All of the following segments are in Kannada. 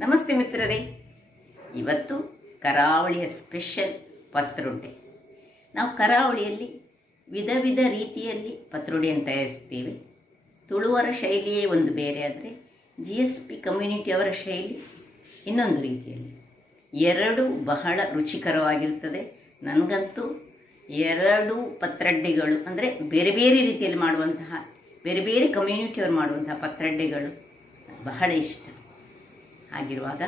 ನಮಸ್ತೆ ಮಿತ್ರರೇ, ಇವತ್ತು ಕರಾವಳಿಯ ಸ್ಪೆಷಲ್ ಪತ್ರೊಡೆ. ನಾವು ಕರಾವಳಿಯಲ್ಲಿ ವಿಧ ವಿಧ ರೀತಿಯಲ್ಲಿ ಪತ್ರೊಡೆಯನ್ನು ತಯಾರಿಸುತ್ತೇವೆ. ತುಳುವರ ಶೈಲಿಯೇ ಒಂದು ಬೇರೆ ಆದರೆ GSP ಕಮ್ಯುನಿಟಿಯವರ ಶೈಲಿ ಇನ್ನೊಂದು ರೀತಿಯಲ್ಲಿ. ಎರಡೂ ಬಹಳ ರುಚಿಕರವಾಗಿರುತ್ತದೆ. ನನಗಂತೂ ಎರಡು ಪತ್ರೊಡೆಗಳು ಅಂದರೆ ಬೇರೆ ಬೇರೆ ರೀತಿಯಲ್ಲಿ ಮಾಡುವಂತಹ, ಬೇರೆ ಬೇರೆ ಕಮ್ಯುನಿಟಿಯವರು ಮಾಡುವಂತಹ ಪತ್ರೊಡೆಗಳು ಬಹಳ ಇಷ್ಟ. ಹಾಗಿರುವಾಗ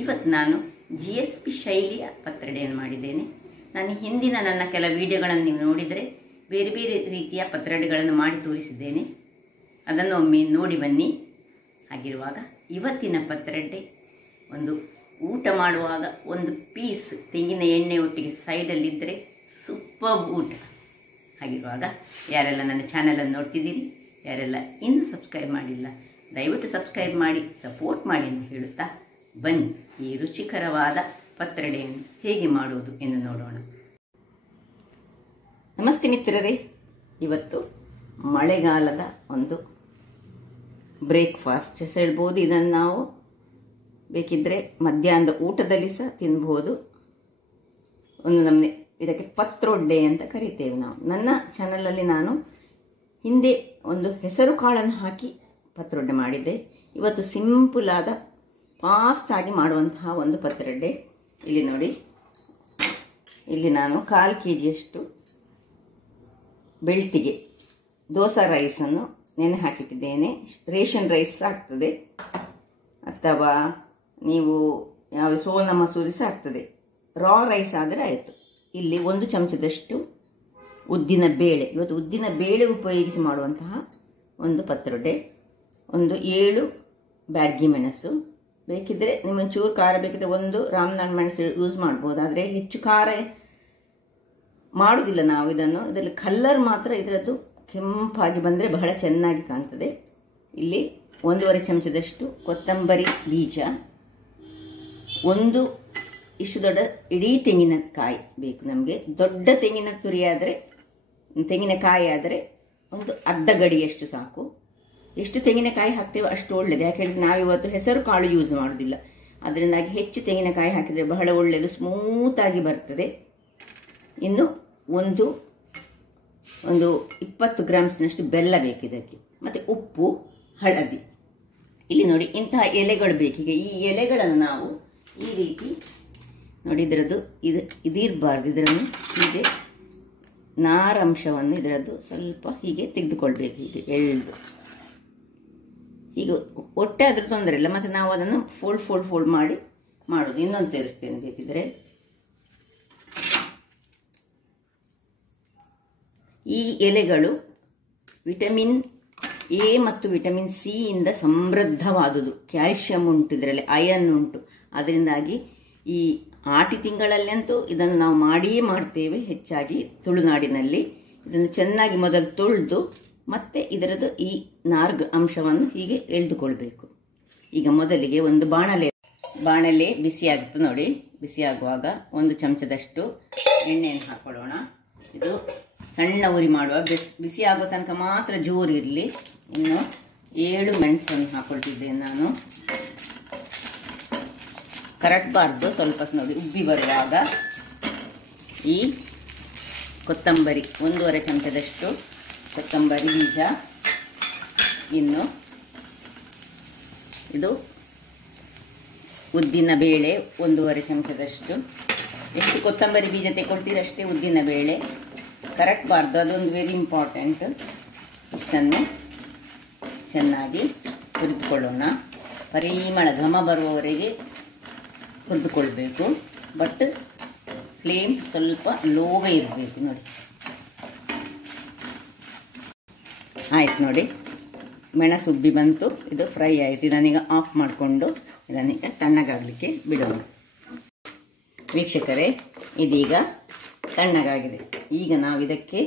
ಇವತ್ತು ನಾನು GSP ಶೈಲಿಯ ಪತ್ರೊಡೆಯನ್ನು ಮಾಡಿದ್ದೇನೆ. ನಾನು ಹಿಂದಿನ ನನ್ನ ಕೆಲ ವಿಡಿಯೋಗಳನ್ನು ನೀವು ನೋಡಿದರೆ ಬೇರೆ ಬೇರೆ ರೀತಿಯ ಪತ್ರೊಡೆಗಳನ್ನು ಮಾಡಿ ತೋರಿಸಿದ್ದೇನೆ. ಅದನ್ನು ಒಮ್ಮೆ ನೋಡಿ ಬನ್ನಿ. ಹಾಗಿರುವಾಗ ಇವತ್ತಿನ ಪತ್ರೊಡೆ ಒಂದು ಊಟ ಮಾಡುವಾಗ ಒಂದು ಪೀಸ್ ತೆಂಗಿನ ಎಣ್ಣೆ ಒಟ್ಟಿಗೆ ಸೈಡಲ್ಲಿದ್ದರೆ ಸೂಪರ್ ಊಟ. ಹಾಗಿರುವಾಗ ಯಾರೆಲ್ಲ ನನ್ನ ಚಾನಲನ್ನು ನೋಡ್ತಿದ್ದೀರಿ, ಯಾರೆಲ್ಲ ಇನ್ನೂ ಸಬ್ಸ್ಕ್ರೈಬ್ ಮಾಡಿಲ್ಲ, ದಯವಿಟ್ಟು ಸಬ್ಸ್ಕ್ರೈಬ್ ಮಾಡಿ ಸಪೋರ್ಟ್ ಮಾಡಿ ಅಂತ ಹೇಳುತ್ತಾ ಬನ್ನಿ ಈ ರುಚಿಕರವಾದ ಪತ್ರೊಡೆಯನ್ನು ಹೇಗೆ ಮಾಡುವುದು ಎಂದು ನೋಡೋಣ. ನಮಸ್ತೆ ಮಿತ್ರರೇ, ಇವತ್ತು ಮಳೆಗಾಲದ ಒಂದು ಬ್ರೇಕ್ಫಾಸ್ಟ್ ಹೇಳ್ಬೋದು. ಇದನ್ನು ನಾವು ಬೇಕಿದ್ದರೆ ಮಧ್ಯಾಹ್ನದ ಊಟದಲ್ಲಿ ಸಹ ತಿನ್ಬೋದು. ಒಂದು ನಮ್ಮನೆ ಇದಕ್ಕೆ ಪತ್ರೊಡೆ ಅಂತ ಕರಿತೇವೆ ನಾವು. ನನ್ನ ಚಾನಲಲ್ಲಿ ನಾನು ಹಿಂದೆ ಒಂದು ಹೆಸರು ಕಾಳನ್ನು ಹಾಕಿ ಪತ್ರೊಡೆ ಮಾಡಿದ್ದೆ. ಇವತ್ತು ಸಿಂಪಲ್ ಆದ ಫಾಸ್ಟ್ ಆಗಿ ಮಾಡುವಂತಹ ಒಂದು ಪತ್ರೊಡೆ. ಇಲ್ಲಿ ನೋಡಿ, ಇಲ್ಲಿ ನಾನು 1/4 kg ಬೆಳ್ತಿಗೆ ದೋಸಾ ರೈಸನ್ನು ನೆನೆ ಹಾಕಿಟ್ಟಿದ್ದೇನೆ. ರೇಷನ್ ರೈಸ್ ಆಗ್ತದೆ ಅಥವಾ ನೀವು ಯಾವ ಸೋನಾ ಮಸೂರಿ ಸಹ ಆಗ್ತದೆ. ರಾ ರೈಸ್ ಆದರೆ ಆಯಿತು. ಇಲ್ಲಿ 1 ಚಮಚದಷ್ಟು ಉದ್ದಿನ ಬೇಳೆ, ಇವತ್ತು ಉದ್ದಿನ ಬೇಳೆ ಉಪಯೋಗಿಸಿ ಮಾಡುವಂತಹ ಒಂದು ಪತ್ರೊಡೆ. ಒಂದು 7 ಬ್ಯಾಡಗಿ ಮೆಣಸು, ಬೇಕಿದ್ರೆ ನಿಮಗೆ ಚೂರು ಖಾರ ಬೇಕಿದ್ರೆ 1 ರಾಮನಾಳ್ ಮೆಣಸು ಯೂಸ್ ಮಾಡ್ಬೋದು. ಆದರೆ ಹೆಚ್ಚು ಖಾರ ಮಾಡುವುದಿಲ್ಲ ನಾವು ಇದರಲ್ಲಿ ಕಲರ್ ಮಾತ್ರ ಇದರದ್ದು ಕೆಂಪಾಗಿ ಬಂದರೆ ಬಹಳ ಚೆನ್ನಾಗಿ ಕಾಣ್ತದೆ. ಇಲ್ಲಿ 1/2 ಚಮಚದಷ್ಟು ಕೊತ್ತಂಬರಿ ಬೀಜ, ಒಂದು ಇಷ್ಟು ದೊಡ್ಡ ಇಡೀ ತೆಂಗಿನಕಾಯಿ ಬೇಕು ನಮಗೆ. ದೊಡ್ಡ ತೆಂಗಿನಕಾಯಿ ಆದರೆ ಒಂದು ಅರ್ಧ ಗಡಿಯಷ್ಟು ಸಾಕು. ಎಷ್ಟು ತೆಂಗಿನಕಾಯಿ ಹಾಕ್ತೇವೆ ಅಷ್ಟು ಒಳ್ಳೆಯದು. ಯಾಕೆ ಹೇಳಿದ್ರೆ ನಾವಿವತ್ತು ಹೆಸರು ಕಾಳು ಯೂಸ್ ಮಾಡೋದಿಲ್ಲ, ಅದರಿಂದಾಗಿ ಹೆಚ್ಚು ತೆಂಗಿನಕಾಯಿ ಹಾಕಿದರೆ ಬಹಳ ಒಳ್ಳೆಯದು, ಸ್ಮೂತಾಗಿ ಬರ್ತದೆ. ಇನ್ನು ಒಂದು 20 ಗ್ರಾಮ್ಸ್ನಷ್ಟು ಬೆಲ್ಲ ಬೇಕು ಇದಕ್ಕೆ, ಮತ್ತು ಉಪ್ಪು, ಹಳದಿ. ಇಲ್ಲಿ ನೋಡಿ, ಇಂತಹ ಎಲೆಗಳು ಬೇಕೀಗ. ಈ ಎಲೆಗಳನ್ನು ನಾವು ಈ ರೀತಿ ನೋಡಿ, ಇದರದ್ದು ಇದಿರಬಾರ್ದು, ಇದರನ್ನು ಹೀಗೆ ನಾರಂಶವನ್ನು ಇದರದ್ದು ಸ್ವಲ್ಪ ಹೀಗೆ ತೆಗೆದುಕೊಳ್ಬೇಕು. ಹೀಗೆ ಎಳೆದು ಈಗ ಒಟ್ಟೆ ಆದ್ರೂ ತೊಂದರೆ ಇಲ್ಲ. ಮತ್ತು ನಾವು ಅದನ್ನು ಫೋಲ್ಡ್ ಮಾಡಿ ಮಾಡೋದು. ಇನ್ನೊಂದು ತೋರಿಸ್ತೇನೆ ಬೇಕಿದ್ರೆ. ಈ ಎಲೆಗಳು ವಿಟಮಿನ್ ಎ ಮತ್ತು ವಿಟಮಿನ್ ಸಿ ಇಂದ ಸಮೃದ್ಧವಾದುದು. ಕ್ಯಾಲ್ಸಿಯಂ ಉಂಟು ಇದರಲ್ಲಿ, ಅಯನ್ ಉಂಟು. ಅದರಿಂದಾಗಿ ಈ ಆಟಿ ತಿಂಗಳಲ್ಲಂತೂ ಇದನ್ನು ನಾವು ಮಾಡಿಯೇ ಮಾಡ್ತೇವೆ. ಹೆಚ್ಚಾಗಿ ತುಳುನಾಡಿನಲ್ಲಿ ಇದನ್ನು ಚೆನ್ನಾಗಿ ಮೊದಲು ತೊಳೆದು ಮತ್ತೆ ಇದರದ್ದು ಈ ನಾರ್ಗ್ ಅಂಶವನ್ನು ಹೀಗೆ ಎಳೆದುಕೊಳ್ಬೇಕು. ಈಗ ಮೊದಲಿಗೆ ಒಂದು ಬಾಣಲೆ ಬಿಸಿಯಾಗುತ್ತೆ ನೋಡಿ. ಬಿಸಿಯಾಗುವಾಗ 1 ಚಮಚದಷ್ಟು ಎಣ್ಣೆಯನ್ನು ಹಾಕೊಳ್ಳೋಣ. ಇದು ಸಣ್ಣ ಉರಿ ಮಾಡುವ, ಬಿಸಿ ಆಗೋ ತನಕ ಮಾತ್ರ ಜೋರು ಇರಲಿ. ಇನ್ನು 7 ಮೆಣಸನ್ನು ಹಾಕೊಳ್ತಿದ್ದೇನೆ ನಾನು. ಕರಟಬಾರ್ದು, ಸ್ವಲ್ಪ ನೋಡಿ ಉಬ್ಬಿ ಬರುವಾಗ ಈ ಕೊತ್ತಂಬರಿ 1/2 ಚಮಚದಷ್ಟು ಕೊತ್ತಂಬರಿ ಬೀಜ, ಇನ್ನು ಇದು ಉದ್ದಿನ ಬೇಳೆ 1/2 ಚಮಚದಷ್ಟು. ಎಷ್ಟು ಕೊತ್ತಂಬರಿ ಬೀಜ ತೆಗೊಳ್ತೀರ ಅಷ್ಟೇ ಉದ್ದಿನ ಬೇಳೆ. ಕರಟಬಾರ್ದು, ಅದೊಂದು ವೆರಿ ಇಂಪಾರ್ಟೆಂಟ್. ಇಷ್ಟನ್ನು ಚೆನ್ನಾಗಿ ಹುರಿದುಕೊಳ್ಳೋಣ. ಪರಿಮಳ ಘಮ ಬರುವವರೆಗೆ ಹುರಿದುಕೊಳ್ಬೇಕು. ಬಟ್ ಫ್ಲೇಮ್ ಸ್ವಲ್ಪ ಲೋವೇ ಇರಬೇಕು ನೋಡಿ. ಆಯ್ತು ನೋಡಿ, ಮೆಣಸು ಉಬ್ಬಿ ಬಂತು, ಇದು ಫ್ರೈ ಆಯಿತು. ಇದನ್ನೀಗ ಆಫ್ ಮಾಡಿಕೊಂಡು ಇದನ್ನೀಗ ತಣ್ಣಗಾಗಲಿಕ್ಕೆ ಬಿಡೋಣ. ವೀಕ್ಷಕರೇ, ಇದೀಗ ತಣ್ಣಗಾಗಿದೆ. ಈಗ ನಾವು ಇದಕ್ಕೆ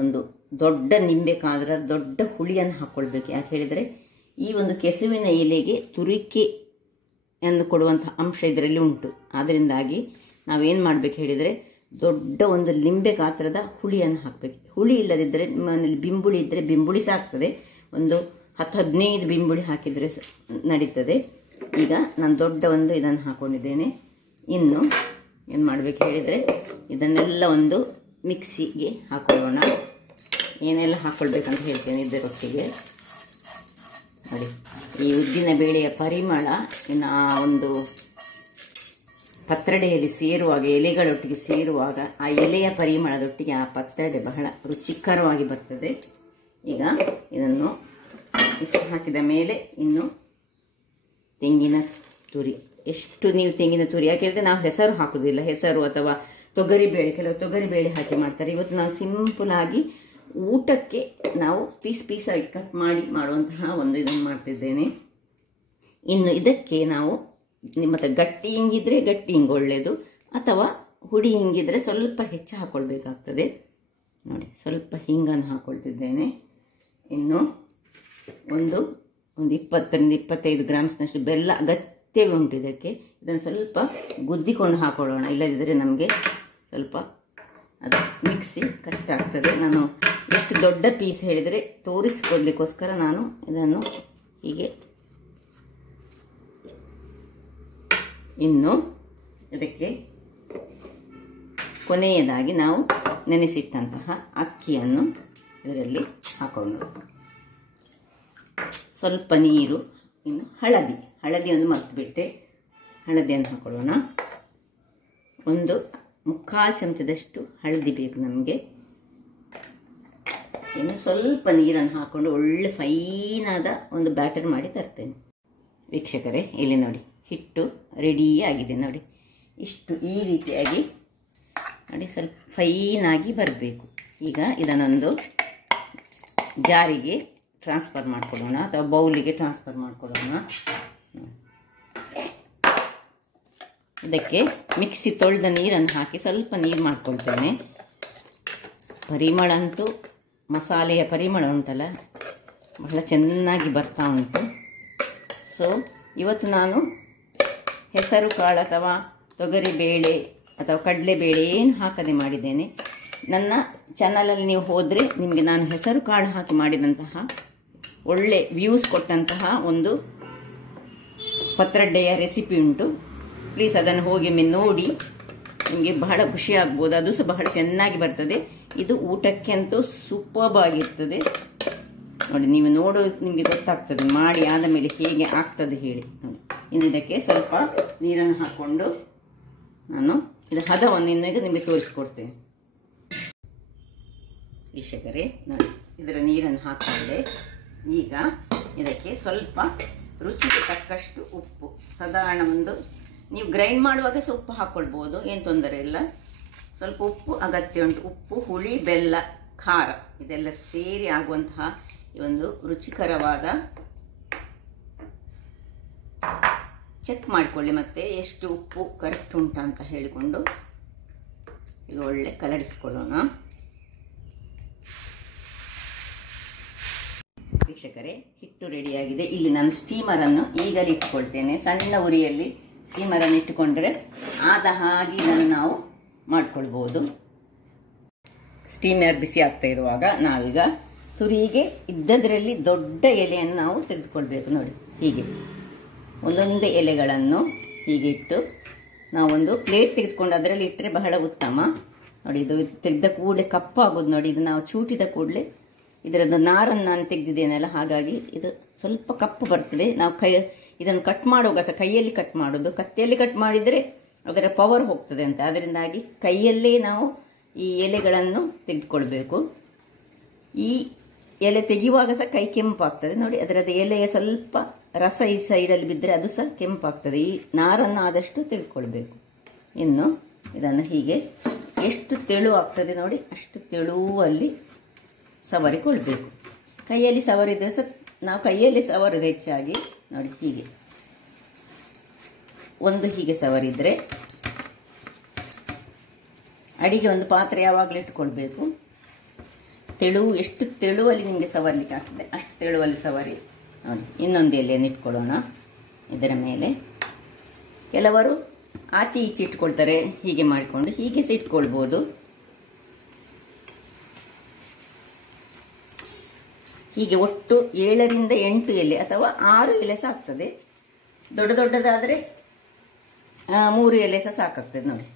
ಒಂದು ದೊಡ್ಡ ನಿಂಬೆಕಾದ್ರ ದೊಡ್ಡ ಹುಳಿಯನ್ನು ಹಾಕ್ಕೊಳ್ಬೇಕು. ಯಾಕೆ ಹೇಳಿದರೆ ಈ ಒಂದು ಕೆಸುವಿನ ಎಲೆಗೆ ತುರಿಕೆ ಎಂದು ಕೊಡುವಂಥ ಅಂಶ ಇದರಲ್ಲಿ ಉಂಟು. ಅದರಿಂದಾಗಿ ನಾವೇನು ಮಾಡಬೇಕು ಹೇಳಿದರೆ ದೊಡ್ಡ ಒಂದು ಲಿಂಬೆ ಗಾತ್ರದ ಹುಳಿಯನ್ನು ಹಾಕಬೇಕು. ಹುಳಿ ಇಲ್ಲದಿದ್ದರೆ ಮನೇಲಿ ಬಿಂಬುಳಿ ಇದ್ದರೆ ಬಿಂಬುಳಿ ಸಾಕ್ತದೆ. ಒಂದು 10-15 ಬಿಂಬುಳಿ ಹಾಕಿದರೆ ನಡೀತದೆ. ಈಗ ನಾನು ದೊಡ್ಡ ಒಂದು ಇದನ್ನು ಹಾಕ್ಕೊಂಡಿದ್ದೇನೆ. ಇನ್ನು ಏನು ಮಾಡಬೇಕು ಹೇಳಿದರೆ ಇದನ್ನೆಲ್ಲ ಒಂದು ಮಿಕ್ಸಿಗೆ ಹಾಕೊಳ್ಳೋಣ. ಏನೆಲ್ಲ ಹಾಕ್ಕೊಳ್ಬೇಕಂತ ಹೇಳ್ತೇನೆ ಇದರೊಟ್ಟಿಗೆ. ನೋಡಿ, ಈ ಉದ್ದಿನ ಬೇಳೆಯ ಪರಿಮಳ ಇನ್ನು ಆ ಒಂದು ಪತ್ರೊಡೆಯಲ್ಲಿ ಸೇರುವಾಗ, ಎಲೆಗಳೊಟ್ಟಿಗೆ ಸೇರುವಾಗ ಆ ಎಲೆಯ ಪರಿಮಳದೊಟ್ಟಿಗೆ ಆ ಪತ್ರೊಡೆ ಬಹಳ ರುಚಿಕರವಾಗಿ ಬರ್ತದೆ. ಈಗ ಇದನ್ನು ಇಷ್ಟು ಹಾಕಿದ ಮೇಲೆ ಇನ್ನು ತೆಂಗಿನ ತುರಿ, ಎಷ್ಟು ನೀವು ತೆಂಗಿನ ತುರಿ, ಯಾಕೆಂದರೆ ನಾವು ಹೆಸರು ಹಾಕೋದಿಲ್ಲ, ಹೆಸರು ಅಥವಾ ತೊಗರಿಬೇಳೆ, ಕೆಲವು ತೊಗರಿಬೇಳೆ ಹಾಕಿ ಮಾಡ್ತಾರೆ. ಇವತ್ತು ನಾವು ಸಿಂಪಲ್ ಆಗಿ ಊಟಕ್ಕೆ ನಾವು ಪೀಸ್ ಆಗಿ ಕಟ್ ಮಾಡಿ ಮಾಡುವಂತಹ ಒಂದು ಇದನ್ನು ಮಾಡ್ತಿದ್ದೇನೆ. ಇನ್ನು ಇದಕ್ಕೆ ನಾವು ನಿಮ್ಮ ಹತ್ರ ಗಟ್ಟಿ ಹಿಂಗಿದ್ರೆ ಗಟ್ಟಿ ಹಿಂಗೆ ಒಳ್ಳೆಯದು, ಅಥವಾ ಹುಡಿ ಹಿಂಗಿದ್ರೆ ಸ್ವಲ್ಪ ಹೆಚ್ಚು ಹಾಕ್ಕೊಳ್ಬೇಕಾಗ್ತದೆ. ನೋಡಿ, ಸ್ವಲ್ಪ ಹಿಂಗನ್ನು ಹಾಕ್ಕೊಳ್ತಿದ್ದೇನೆ. ಇನ್ನು ಒಂದು 20-25 ಗ್ರಾಮ್ಸ್ನಷ್ಟು ಬೆಲ್ಲ ಅಗತ್ಯವೇ ಉಂಟು ಇದಕ್ಕೆ. ಇದನ್ನು ಸ್ವಲ್ಪ ಗುದ್ದಿಕೊಂಡು ಹಾಕೊಳ್ಳೋಣ, ಇಲ್ಲದಿದ್ದರೆ ನಮಗೆ ಸ್ವಲ್ಪ ಅದು ಮಿಕ್ಸಿ ಕಷ್ಟ ಆಗ್ತದೆ. ನಾನು ಎಷ್ಟು ದೊಡ್ಡ ಪೀಸ್ ಹೇಳಿದರೆ ತೋರಿಸಿಕೊಡ್ಲಿಕ್ಕೋಸ್ಕರ ನಾನು ಇದನ್ನು ಹೀಗೆ. ಇನ್ನು ಇದಕ್ಕೆ ಕೊನೆಯದಾಗಿ ನಾವು ನೆನೆಸಿಟ್ಟಂತಹ ಅಕ್ಕಿಯನ್ನು ಇದರಲ್ಲಿ ಹಾಕೊಳ್ಳೋಣ. ಸ್ವಲ್ಪ ನೀರು, ಇನ್ನು ಹಳದಿಯನ್ನು ಮರೆತುಬಿಟ್ಟೆ, ಹಳದಿಯನ್ನು ಹಾಕೊಳ್ಳೋಣ. ಒಂದು 3/4 ಚಮಚದಷ್ಟು ಹಳದಿ ಬೇಕು ನಮಗೆ. ಇನ್ನು ಸ್ವಲ್ಪ ನೀರನ್ನು ಹಾಕ್ಕೊಂಡು ಒಳ್ಳೆ ಫೈನಾದ ಒಂದು ಬ್ಯಾಟರ್ ಮಾಡಿ ತರ್ತೇನೆ. ವೀಕ್ಷಕರೇ, ಇಲ್ಲಿ ನೋಡಿ, ಹಿಟ್ಟು ರೆಡಿ ಆಗಿದೆ. ನೋಡಿ, ಇಷ್ಟು ಈ ರೀತಿಯಾಗಿ ನೋಡಿ, ಸ್ವಲ್ಪ ಫೈನಾಗಿ ಬರಬೇಕು. ಈಗ ಇದನ್ನೊಂದು ಜಾರಿಗೆ ಟ್ರಾನ್ಸ್ಫರ್ ಮಾಡ್ಕೊಳ್ಳೋಣ, ಅಥವಾ ಬೌಲಿಗೆ ಟ್ರಾನ್ಸ್ಫರ್ ಮಾಡ್ಕೊಳ್ಳೋಣ. ಇದಕ್ಕೆ ಮಿಕ್ಸಿ ತೊಳೆದ ನೀರನ್ನು ಹಾಕಿ ಸ್ವಲ್ಪ ನೀರು ಮಾಡ್ಕೊಳ್ತೇನೆ. ಪರಿಮಳ ಅಂತೂ, ಮಸಾಲೆಯ ಪರಿಮಳ ಉಂಟಲ್ಲ, ಬಹಳ ಚೆನ್ನಾಗಿ ಬರ್ತಾ ಉಂಟು. ಸೊ ಇವತ್ತು ನಾನು ಹೆಸರು ಕಾಳು ಅಥವಾ ತೊಗರಿಬೇಳೆ ಅಥವಾ ಕಡಲೆಬೇಳೆ ಏನು ಹಾಕದೆ ಮಾಡಿದ್ದೇನೆ. ನನ್ನ ಚಾನಲಲ್ಲಿ ನೀವು ಹೋದರೆ ನಿಮಗೆ ನಾನು ಹೆಸರು ಕಾಳು ಹಾಕಿ ಮಾಡಿದಂತಹ ಒಳ್ಳೆ ವ್ಯೂಸ್ ಕೊಟ್ಟಂತಹ ಒಂದು ಪತ್ರೊಡೆಯ ರೆಸಿಪಿ ಉಂಟು. ಪ್ಲೀಸ್ ಅದನ್ನು ಹೋಗಿ ನೋಡಿ, ನಿಮಗೆ ಬಹಳ ಖುಷಿ ಆಗ್ಬೋದು. ಅದು ಸಹ ಬಹಳ ಚೆನ್ನಾಗಿ ಬರ್ತದೆ. ಇದು ಊಟಕ್ಕೆ ಅಂತೂ ಸೂಪರ್ಬ್ ಆಗಿರ್ತದೆ. ನೋಡಿ, ನೀವು ನೋಡೋದು ನಿಮಗೆ ಗೊತ್ತಾಗ್ತದೆ ಮಾಡಿ ಆದ ಮೇಲೆ ಹೇಗೆ ಆಗ್ತದೆ ಹೇಳಿ. ನೋಡಿ, ಇನ್ನು ಇದಕ್ಕೆ ಸ್ವಲ್ಪ ನೀರನ್ನು ಹಾಕ್ಕೊಂಡು ನಾನು ಇದರ ಹದವನ್ನು ಇನ್ನು ಈಗ ನಿಮಗೆ ತೋರಿಸ್ಕೊಡ್ತೇನೆ. ವೀಕ್ಷಕರೇ, ನೋಡಿ, ಇದರ ನೀರನ್ನು ಹಾಕಿಕೊಂಡೆ. ಈಗ ಇದಕ್ಕೆ ಸ್ವಲ್ಪ ರುಚಿಗೆ ತಕ್ಕಷ್ಟು ಉಪ್ಪು, ಸಾಧಾರಣ ಒಂದು, ನೀವು ಗ್ರೈಂಡ್ ಮಾಡುವಾಗ ಸಹ ಉಪ್ಪು ಹಾಕ್ಕೊಳ್ಬೋದು, ಏನು ತೊಂದರೆ ಇಲ್ಲ. ಸ್ವಲ್ಪ ಉಪ್ಪು ಅಗತ್ಯ ಉಂಟು. ಉಪ್ಪು, ಹುಳಿ, ಬೆಲ್ಲ, ಖಾರ ಇದೆಲ್ಲ ಸೇರಿ ಆಗುವಂತಹ ಈ ಒಂದು ರುಚಿಕರವಾದ, ಚೆಕ್ ಮಾಡಿಕೊಳ್ಳಿ ಮತ್ತೆ ಎಷ್ಟು ಉಪ್ಪು ಕರೆಕ್ಟ್ ಉಂಟಾ ಅಂತ ಹೇಳಿಕೊಂಡು ಈಗ ಒಳ್ಳೆ ಕಲರಿಸಿಕೊಳ್ಳೋಣ. ವೀಕ್ಷಕರೇ, ಹಿಟ್ಟು ರೆಡಿಯಾಗಿದೆ. ಇಲ್ಲಿ ನಾನು ಸ್ಟೀಮರನ್ನು ಈಗಲೇ ಇಟ್ಕೊಳ್ತೇನೆ. ಸಣ್ಣ ಉರಿಯಲ್ಲಿ ಸ್ಟೀಮರನ್ನು ಇಟ್ಟುಕೊಂಡ್ರೆ ಆದ ಹಾಗೆ ಇದನ್ನು ನಾವು ಮಾಡ್ಕೊಳ್ಬೋದು. ಸ್ಟೀಮರ್ ಬಿಸಿ ಆಗ್ತಾ ಇರುವಾಗ ನಾವೀಗ ಸುರಿಗೆ ಇದ್ದದ್ರಲ್ಲಿ ದೊಡ್ಡ ಎಲೆಯನ್ನು ನಾವು ತೆಗೆದುಕೊಳ್ಬೇಕು. ನೋಡಿ, ಹೀಗೆ ಒಂದೊಂದೇ ಎಲೆಗಳನ್ನು ಹೀಗೆ ಇಟ್ಟು ನಾವೊಂದು ಪ್ಲೇಟ್ ತೆಗೆದುಕೊಂಡು ಅದರಲ್ಲಿ ಇಟ್ಟರೆ ಬಹಳ ಉತ್ತಮ. ನೋಡಿ, ಇದು ತೆಗೆದ ಕೂಡಲೇ ಕಪ್ಪಾಗೋದು. ನೋಡಿ, ಇದು ನಾವು ಚೂಟಿದ ಕೂಡಲೇ ಇದರದ್ದು ನಾರನ್ನು ನಾನು ತೆಗೆದಿದ್ದೇನಲ್ಲ, ಹಾಗಾಗಿ ಇದು ಸ್ವಲ್ಪ ಕಪ್ಪು ಬರ್ತದೆ. ನಾವು ಇದನ್ನು ಕಟ್ ಮಾಡುವಾಗ ಸಹ ಕೈಯಲ್ಲಿ ಕಟ್ ಮಾಡೋದು. ಕತ್ತಿಯಲ್ಲಿ ಕಟ್ ಮಾಡಿದರೆ ಅದರ ಪವರ್ ಹೋಗ್ತದೆ ಅಂತ, ಅದರಿಂದಾಗಿ ಕೈಯಲ್ಲೇ ನಾವು ಈ ಎಲೆಗಳನ್ನು ತೆಗೆದುಕೊಳ್ಬೇಕು. ಈ ಎಲೆ ತೆಗೆಯುವಾಗ ಸಹ ಕೈ ಕೆಂಪಾಗ್ತದೆ. ನೋಡಿ, ಅದರದ್ದು ಎಲೆಯ ಸ್ವಲ್ಪ ರಸ ಈ ಸೈಡಲ್ಲಿ ಬಿದ್ದರೆ ಅದು ಸಹ ಕೆಂಪಾಗ್ತದೆ. ಈ ನಾರನ್ನು ಆದಷ್ಟು ತೆಗೆದುಕೊಳ್ಬೇಕು. ಇನ್ನು ಇದನ್ನು ಹೀಗೆ ಎಷ್ಟು ತೆಳು ಆಗ್ತದೆ ನೋಡಿ, ಅಷ್ಟು ತೆಳುವಲ್ಲಿ ಸವರಿಕೊಳ್ಬೇಕು. ಕೈಯಲ್ಲಿ ಸವರಿದ್ರೆ ಸಹ, ನಾವು ಕೈಯಲ್ಲಿ ಸವರಿದ ಹೆಚ್ಚಾಗಿ. ನೋಡಿ, ಹೀಗೆ ಒಂದು ಹೀಗೆ ಸವರಿದ್ರೆ, ಅಡಿಗೆ ಒಂದು ಪಾತ್ರೆ ಯಾವಾಗಲೂ ಇಟ್ಕೊಳ್ಬೇಕು. ತೆಳುವು ಎಷ್ಟು ತೆಳುವಲ್ಲಿ ನಿಮಗೆ ಸವರ್ಲಿಕ್ಕೆ ಆಗ್ತದೆ ಅಷ್ಟು ತೆಳುವಲ್ಲಿ ಸವರಿ. ನೋಡಿ, ಇನ್ನೊಂದು ಎಲೆಯನ್ನು ಇಟ್ಕೊಳ್ಳೋಣ ಇದರ ಮೇಲೆ. ಕೆಲವರು ಆಚೆ ಈಚೆ ಇಟ್ಕೊಳ್ತಾರೆ, ಹೀಗೆ ಮಾಡಿಕೊಂಡು ಹೀಗೆ ಸಹ ಇಟ್ಕೊಳ್ಬೋದು. ಹೀಗೆ ಒಟ್ಟು 7 ರಿಂದ 8 ಎಲೆ ಅಥವಾ 6 ಎಲೆ ಸಹ ಆಗ್ತದೆ. ದೊಡ್ಡ ದೊಡ್ಡದಾದರೆ 3 ಎಲೆ ಸಹ ಸಾಕಾಗ್ತದೆ ನೋಡಿ.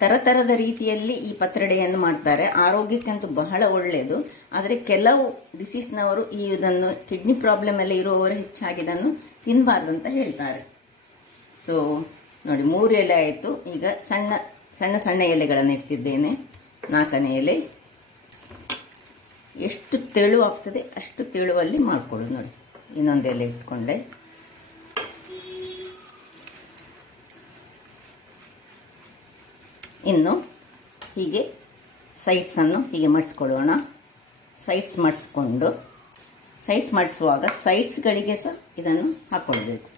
ತರತರದ ರೀತಿಯಲ್ಲಿ ಈ ಪತ್ರೊಡೆಯನ್ನು ಮಾಡ್ತಾರೆ. ಆರೋಗ್ಯಕ್ಕಂತೂ ಬಹಳ ಒಳ್ಳೆಯದು. ಆದರೆ ಕೆಲವು ಡಿಸೀಸ್ನವರು ಇದನ್ನು ಕಿಡ್ನಿ ಪ್ರಾಬ್ಲಮ್ ಎಲ್ಲ ಇರುವವರು ಹೆಚ್ಚಾಗಿ ಇದನ್ನು ತಿನ್ನಬಾರ್ದು ಅಂತ ಹೇಳ್ತಾರೆ. ಸೊ ನೋಡಿ 3 ಎಲೆ ಆಯಿತು. ಈಗ ಸಣ್ಣ ಸಣ್ಣ ಸಣ್ಣ ಎಲೆಗಳನ್ನು ಇಡ್ತಿದ್ದೇನೆ. 4ನೇ ಎಲೆ ಎಷ್ಟು ತೆಳು ಆಗ್ತದೆ ಅಷ್ಟು ತೆಳುವಲ್ಲಿ ಮಾಡ್ಕೊಳ್ಳೋದು ನೋಡಿ. ಇನ್ನೊಂದು ಎಲೆ ಇಟ್ಕೊಂಡೆ. ಇನ್ನು ಹೀಗೆ ಸೈಡ್ಸನ್ನು ಹೀಗೆ ಮಡಿಸ್ಕೊಳ್ಳೋಣ. ಸೈಡ್ಸ್ ಮಡಿಸ್ಕೊಂಡು ಸೈಡ್ಸ್ ಮಡಿಸುವಾಗ ಸೈಡ್ಸ್ಗಳಿಗೆ ಸಹ ಇದನ್ನು ಹಾಕ್ಕೊಳ್ಬೇಕು.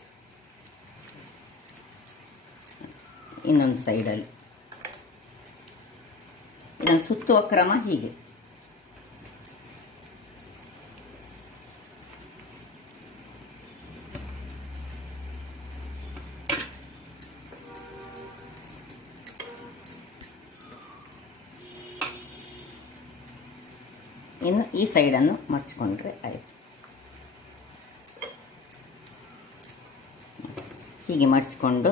ಇನ್ನೊಂದು ಸೈಡಲ್ಲಿ ಇದನ್ನು ಸುತ್ತುವ ಕ್ರಮ ಹೀಗೆ. ಇನ್ನು ಈ ಸೈಡನ್ನು ಮಡ್ಚಿಕೊಂಡ್ರೆ ಆಯಿತು. ಹೀಗೆ ಮಡಿಚಿಕೊಂಡು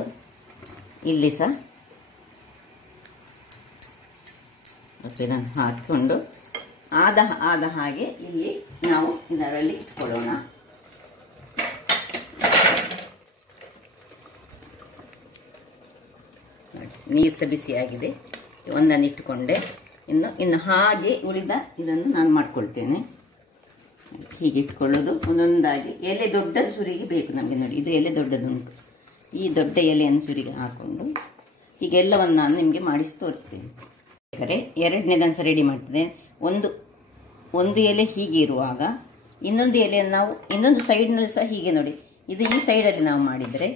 ಇಲ್ಲಿ ಸಹ ಇದನ್ನು ಹಾಕಿಕೊಂಡು ಆದ ಹಾಗೆ ಇಲ್ಲಿ ನಾವು ಇದರಲ್ಲಿ ಇಟ್ಕೊಳ್ಳೋಣ. ನೀರು ಸಹ ಬಿಸಿಯಾಗಿದೆ. ಒಂದನ್ನು ಇಟ್ಟುಕೊಂಡೆ. ಇನ್ನು ಹಾಗೆ ಉಳಿದ ಇದನ್ನು ನಾನು ಮಾಡ್ಕೊಳ್ತೇನೆ. ಹೀಗೆ ಇಟ್ಕೊಳ್ಳೋದು ಒಂದೊಂದಾಗಿ. ಎಲೆ ದೊಡ್ಡ ಸುರಿಗೆ ಬೇಕು ನಮಗೆ ನೋಡಿ. ಇದು ಎಲೆ ದೊಡ್ಡದುಂಟು. ಈ ದೊಡ್ಡ ಎಲೆಯನ್ನು ಸುರಿಗೆ ಹಾಕೊಂಡು ಹೀಗೆಲ್ಲವನ್ನು ನಾನು ನಿಮಗೆ ಮಾಡಿಸಿ ತೋರಿಸ್ತೇನೆ. ಎರಡನೇದನ್ನು ಸಹ ರೆಡಿ ಮಾಡ್ತದೆ. ಒಂದು ಎಲೆ ಹೀಗೆ ಇರುವಾಗ ಇನ್ನೊಂದು ಎಲೆಯನ್ನು ನಾವು ಇನ್ನೊಂದು ಸೈಡ್ನಲ್ಲಿ ಸಹ ಹೀಗೆ ನೋಡಿ. ಇದು ಈ ಸೈಡಲ್ಲಿ ನಾವು ಮಾಡಿದರೆ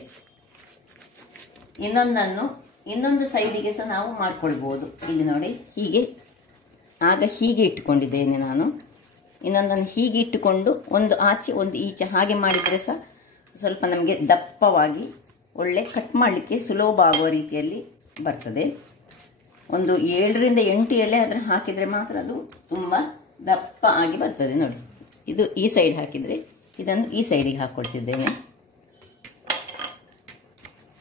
ಇನ್ನೊಂದು ಸೈಡಿಗೆ ಸಹ ನಾವು ಮಾಡ್ಕೊಳ್ಬೋದು. ಇಲ್ಲಿ ನೋಡಿ ಹೀಗೆ. ಆಗ ಹೀಗೆ ಇಟ್ಟುಕೊಂಡಿದ್ದೇನೆ ನಾನು. ಇನ್ನೊಂದನ್ನು ಹೀಗೆ ಇಟ್ಟುಕೊಂಡು ಒಂದು ಆಚೆ ಒಂದು ಈಚೆ ಹಾಗೆ ಮಾಡಿದರೆ ಸಹ ಸ್ವಲ್ಪ ನಮಗೆ ದಪ್ಪವಾಗಿ ಒಳ್ಳೆ ಕಟ್ ಮಾಡಲಿಕ್ಕೆ ಸುಲಭ ಆಗುವ ರೀತಿಯಲ್ಲಿ ಬರ್ತದೆ. ಒಂದು 7ರಿಂದ 8 ಎಲೆ ಅದನ್ನು ಹಾಕಿದರೆ ಮಾತ್ರ ಅದು ತುಂಬ ದಪ್ಪ ಆಗಿ ಬರ್ತದೆ ನೋಡಿ. ಇದು ಈ ಸೈಡ್ ಹಾಕಿದರೆ ಇದನ್ನು ಈ ಸೈಡಿಗೆ ಹಾಕ್ಕೊಳ್ತಿದ್ದೇನೆ.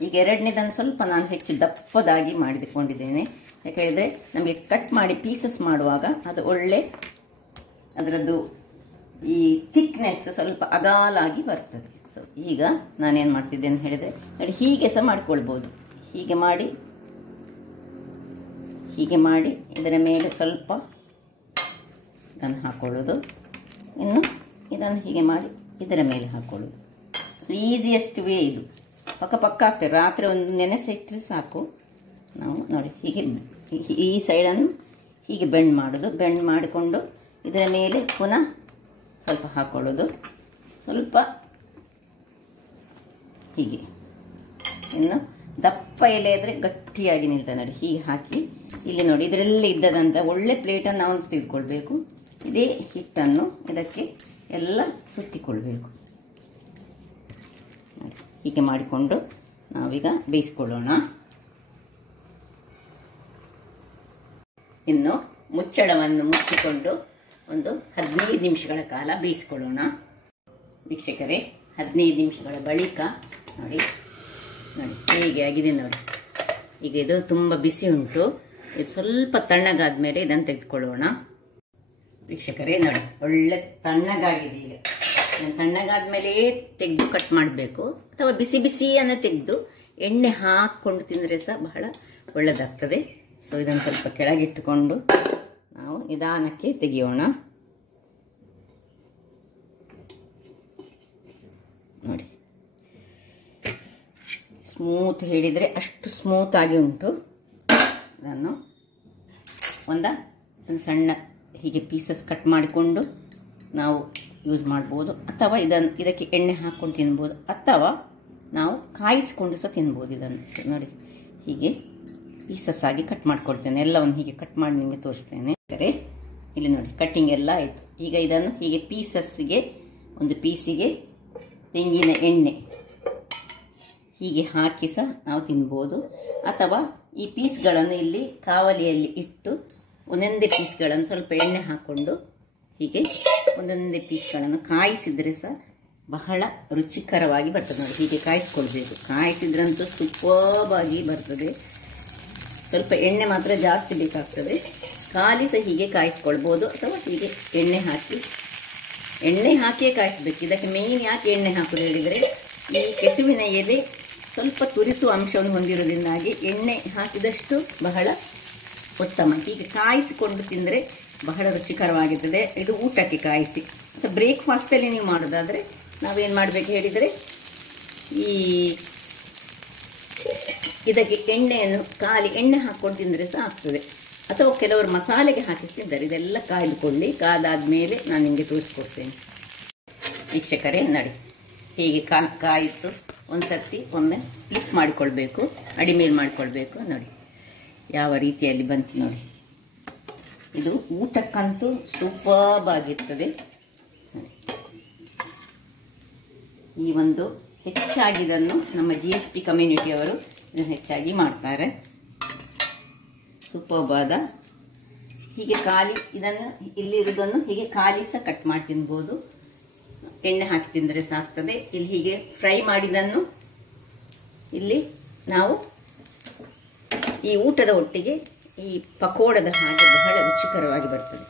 ಈಗ ಎರಡನೇದನ್ನು ಸ್ವಲ್ಪ ನಾನು ಹೆಚ್ಚು ದಪ್ಪದಾಗಿ ಮಾಡಿಕೊಂಡಿದ್ದೇನೆ. ಯಾಕೆಂದರೆ ನಮಗೆ ಕಟ್ ಮಾಡಿ ಪೀಸಸ್ ಮಾಡುವಾಗ ಅದು ಒಳ್ಳೆ ಅದರದ್ದು ಈ ಥಿಕ್ನೆಸ್ ಸ್ವಲ್ಪ ಅಗಾಲಾಗಿ ಬರ್ತದೆ. ಸೊ ಈಗ ನಾನೇನು ಮಾಡ್ತಿದ್ದೇನೆ ಅಂತ ಹೇಳಿದರೆ ನೋಡಿ, ಹೀಗೆ ಸಹ ಮಾಡ್ಕೊಳ್ಬೋದು. ಹೀಗೆ ಮಾಡಿ ಇದರ ಮೇಲೆ ಸ್ವಲ್ಪ ಇದನ್ನು ಹಾಕೊಳ್ಳೋದು. ಇನ್ನು ಇದನ್ನು ಹೀಗೆ ಮಾಡಿ ಇದರ ಮೇಲೆ ಹಾಕೊಳ್ಳೋದು. ಈಸಿಯೆಸ್ಟ್ ವೇ ಇದು. ಪಕ್ಕ ಆಗ್ತದೆ. ರಾತ್ರಿ ಒಂದು ನೆನೆಸಿಟ್ಟರೆ ಸಾಕು. ನಾವು ನೋಡಿ ಹೀಗೆ ಈ ಸೈಡನ್ನು ಹೀಗೆ ಬೆಂಡ್ ಮಾಡೋದು. ಬೆಂಡ್ ಮಾಡಿಕೊಂಡು ಇದರ ಮೇಲೆ ಪುನಃ ಸ್ವಲ್ಪ ಹಾಕೊಳ್ಳೋದು. ಸ್ವಲ್ಪ ಹೀಗೆ. ಇನ್ನು ದಪ್ಪ ಎಲೆ ಆದರೆ ಗಟ್ಟಿಯಾಗಿ ನಿಲ್ತದೆ ನೋಡಿ. ಹೀಗೆ ಹಾಕಿ ಇಲ್ಲಿ ನೋಡಿ ಇದರಲ್ಲಿ ಇದ್ದದಂತ ಒಳ್ಳೆ ಪ್ಲೇಟನ್ನು ನಾವು ತೆಗೆದುಕೊಳ್ಬೇಕು. ಇದೇ ಹಿಟ್ಟನ್ನು ಇದಕ್ಕೆ ಎಲ್ಲ ಸುತ್ತಿಕೊಳ್ಬೇಕು. ಹೀಗೆ ಮಾಡಿಕೊಂಡು ನಾವೀಗ ಬೇಯಿಸ್ಕೊಳ್ಳೋಣ. ಇನ್ನು ಮುಚ್ಚಳವನ್ನು ಮುಚ್ಚಿಕೊಂಡು ಒಂದು 15 ನಿಮಿಷಗಳ ಕಾಲ ಬೇಯಿಸ್ಕೊಳ್ಳೋಣ. ವೀಕ್ಷಕರೇ, 15 ನಿಮಿಷಗಳ ಬಳಿಕ ನೋಡಿ ಹೇಗೆ ಆಗಿದೆ ನೋಡಿ. ಈಗ ಇದು ತುಂಬ ಬಿಸಿ ಉಂಟು. ಇದು ಸ್ವಲ್ಪ ತಣ್ಣಗಾದ ಮೇಲೆ ಇದನ್ನು ತೆಗೆದುಕೊಳ್ಳೋಣ. ವೀಕ್ಷಕರೇ ನೋಡಿ, ಒಳ್ಳೆ ತಣ್ಣಗಾಗಿದೆ. ಈಗ ತಣ್ಣಗಾದ ಮೇಲೆ ತೆಗೆದು ಕಟ್ ಮಾಡಬೇಕು, ಅಥವಾ ಬಿಸಿ ಬಿಸಿಯನ್ನು ತೆಗೆದು ಎಣ್ಣೆ ಹಾಕ್ಕೊಂಡು ತಿಂದರೆ ಸಹ ಬಹಳ ಒಳ್ಳೆಯದಾಗ್ತದೆ. ಸೊ ಇದನ್ನು ಸ್ವಲ್ಪ ಕೆಳಗಿಟ್ಟುಕೊಂಡು ನಾವು ನಿಧಾನಕ್ಕೆ ತೆಗೆಯೋಣ. ನೋಡಿ, ಸ್ಮೂತ್ ಹೇಳಿದರೆ ಅಷ್ಟು ಸ್ಮೂತ್ ಆಗಿ ಉಂಟು. ಇದನ್ನು ಒಂದು ಸಣ್ಣ ಹೀಗೆ ಪೀಸಸ್ ಕಟ್ ಮಾಡಿಕೊಂಡು ನಾವು ಯೂಸ್ ಮಾಡ್ಬೋದು, ಅಥವಾ ಇದಕ್ಕೆ ಎಣ್ಣೆ ಹಾಕ್ಕೊಂಡು ತಿನ್ಬೋದು, ಅಥವಾ ನಾವು ಕಾಯಿಸ್ಕೊಂಡು ಸಹ ತಿನ್ಬೋದು. ಇದನ್ನು ನೋಡಿ ಹೀಗೆ ಪೀಸಸ್ ಆಗಿ ಕಟ್ ಮಾಡ್ಕೊಳ್ತೇನೆ. ಎಲ್ಲವನ್ನು ಹೀಗೆ ಕಟ್ ಮಾಡಿ ನಿಮಗೆ ತೋರಿಸ್ತೇನೆ. ಇಲ್ಲಿ ನೋಡಿ ಕಟ್ಟಿಂಗ್ ಎಲ್ಲ ಆಯಿತು. ಈಗ ಇದನ್ನು ಹೀಗೆ ಪೀಸಸ್ಗೆ ಒಂದು ಪೀಸಿಗೆ ತೆಂಗಿನ ಎಣ್ಣೆ ಹೀಗೆ ಹಾಕಿ ಸಹ ನಾವು ತಿನ್ಬೋದು, ಅಥವಾ ಈ ಪೀಸ್ಗಳನ್ನು ಇಲ್ಲಿ ಕಾವಲಿಯಲ್ಲಿ ಇಟ್ಟು ಒಂದೊಂದೇ ಪೀಸ್ಗಳನ್ನು ಸ್ವಲ್ಪ ಎಣ್ಣೆ ಹಾಕ್ಕೊಂಡು ಹೀಗೆ ಒಂದೊಂದೇ ಪೀಸ್ಗಳನ್ನು ಕಾಯಿಸಿದರೆ ಸಹ ಬಹಳ ರುಚಿಕರವಾಗಿ ಬರ್ತದೆ ನೋಡಿ. ಹೀಗೆ ಕಾಯಿಸ್ಕೊಳ್ಬೇಕು. ಕಾಯಿಸಿದ್ರಂತೂ ಸೂಪರ್ಬಾಗಿ ಬರ್ತದೆ. ಸ್ವಲ್ಪ ಎಣ್ಣೆ ಮಾತ್ರ ಜಾಸ್ತಿ ಬೇಕಾಗ್ತದೆ. ಖಾಲಿ ಸಹ ಹೀಗೆ ಕಾಯಿಸ್ಕೊಳ್ಬೋದು ಅಥವಾ ಹೀಗೆ ಎಣ್ಣೆ ಹಾಕಿಯೇ ಕಾಯಿಸ್ಬೇಕು. ಇದಕ್ಕೆ ಮೇಯ್ನ್ ಯಾಕೆ ಎಣ್ಣೆ ಹಾಕೋದು ಹೇಳಿದರೆ, ಈ ಕೆಸುವಿನ ಎಲೆ ಸ್ವಲ್ಪ ತುರಿಸುವ ಅಂಶವನ್ನು ಹೊಂದಿರೋದ್ರಿಂದಾಗಿ ಎಣ್ಣೆ ಹಾಕಿದಷ್ಟು ಬಹಳ ಉತ್ತಮ. ಹೀಗೆ ಕಾಯಿಸಿಕೊಂಡು ತಿಂದರೆ ಬಹಳ ರುಚಿಕರವಾಗಿರ್ತದೆ. ಇದು ಊಟಕ್ಕೆ ಕಾಯಿಸಿ ಅಥವಾ ಬ್ರೇಕ್ಫಾಸ್ಟಲ್ಲಿ ನೀವು ಮಾಡೋದಾದರೆ ನಾವೇನು ಮಾಡಬೇಕು ಹೇಳಿದರೆ, ಇದಕ್ಕೆ ಎಣ್ಣೆಯನ್ನು ಖಾಲಿ ಎಣ್ಣೆ ಹಾಕ್ಕೊಂಡು ತಿಂದರೆ ಸಹ ಆಗ್ತದೆ. ಅಥವಾ ಕೆಲವರು ಮಸಾಲೆಗೆ ಹಾಕಿ ತಿಂತಾರೆ. ಇದೆಲ್ಲ ಕಾಯ್ದುಕೊಳ್ಳಿ. ಕಾದಾದ ಮೇಲೆ ನಾನು ನಿಮಗೆ ತೋರಿಸ್ಕೊಡ್ತೇನೆ. ವೀಕ್ಷಕರೇ ನೋಡಿ, ಹೀಗೆ ಕಾಯಿತು ಒಂದು ಸರ್ತಿ ಒಮ್ಮೆ ಫ್ಲಿಪ್ ಮಾಡಿಕೊಳ್ಬೇಕು, ಅಡಿಮೇಲೆ ಮಾಡಿಕೊಳ್ಬೇಕು. ನೋಡಿ ಯಾವ ರೀತಿಯಲ್ಲಿ ಬಂತು ನೋಡಿ. ಇದು ಊಟಕ್ಕಂತೂ ಸೂಪರ್ಬಾಗಿರ್ತದೆ. ಈ ಒಂದು ಹೆಚ್ಚಾಗಿದನ್ನು ನಮ್ಮ GSP ಕಮ್ಯುನಿಟಿಯವರು ಇದನ್ನು ಹೆಚ್ಚಾಗಿ ಮಾಡ್ತಾರೆ. ಸೂಪರ್ಬಾದ ಹೀಗೆ ಖಾಲಿ ಇದನ್ನು ಇಲ್ಲಿರುವುದನ್ನು ಹೀಗೆ ಖಾಲಿ ಸಹ ಕಟ್ ಮಾಡಿ ತಿನ್ಬೋದು. ಎಣ್ಣೆ ಹಾಕಿ ತಿಂದರೆ ಸಾಕ್ತದೆ. ಇಲ್ಲಿ ಹೀಗೆ ಫ್ರೈ ಮಾಡಿದನ್ನು ಇಲ್ಲಿ ನಾವು ಈ ಊಟದ ಒಟ್ಟಿಗೆ ಈ ಪಕೋಡದ ಹಾಗೆ ಬಹಳ ರುಚಿಕರವಾಗಿ ಬರ್ತದೆ.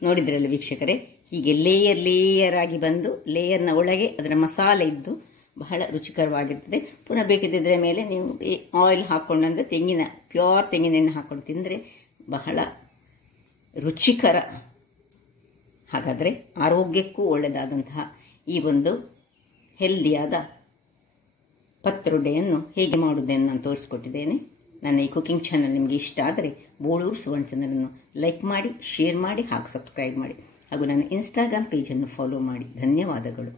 ನೋಡಿದ್ರಲ್ಲ ವೀಕ್ಷಕರೇ, ಹೀಗೆ ಲೇಯರ್ ಆಗಿ ಬಂದು ಲೇಯರ್ನ ಒಳಗೆ ಅದರ ಮಸಾಲೆ ಇದ್ದು ಬಹಳ ರುಚಿಕರವಾಗಿರ್ತದೆ. ಪುನಃ ಬೇಕಿದ್ದರೆ ಮೇಲೆ ನೀವು ಆಯಿಲ್ ಹಾಕ್ಕೊಂಡಂದ್ರೆ ಪ್ಯೂರ್ ತೆಂಗಿನ ಎಣ್ಣೆ ಹಾಕ್ಕೊಂಡು ತಿಂದರೆ ಬಹಳ ರುಚಿಕರ. ಹಾಗಾದರೆ ಆರೋಗ್ಯಕ್ಕೂ ಒಳ್ಳೆಯದಾದಂತಹ ಈ ಒಂದು ಹೆಲ್ದಿಯಾದ ಪತ್ರೊಡೆಯನ್ನು ಹೇಗೆ ಮಾಡುವುದನ್ನು ನಾನು ತೋರಿಸ್ಕೊಟ್ಟಿದ್ದೇನೆ. ನನ್ನ ಈ ಕುಕಿಂಗ್ ಚಾನಲ್ ನಿಮಗೆ ಇಷ್ಟ ಆದರೆ ಬೋಳೂರು ಸುವರ್ಣ ಚಾನಲನ್ನು ಲೈಕ್ ಮಾಡಿ, ಶೇರ್ ಮಾಡಿ ಹಾಗೂ ಸಬ್ಸ್ಕ್ರೈಬ್ ಮಾಡಿ ಹಾಗೂ ನನ್ನ ಇನ್ಸ್ಟಾಗ್ರಾಮ್ ಪೇಜನ್ನು ಫಾಲೋ ಮಾಡಿ. ಧನ್ಯವಾದಗಳು.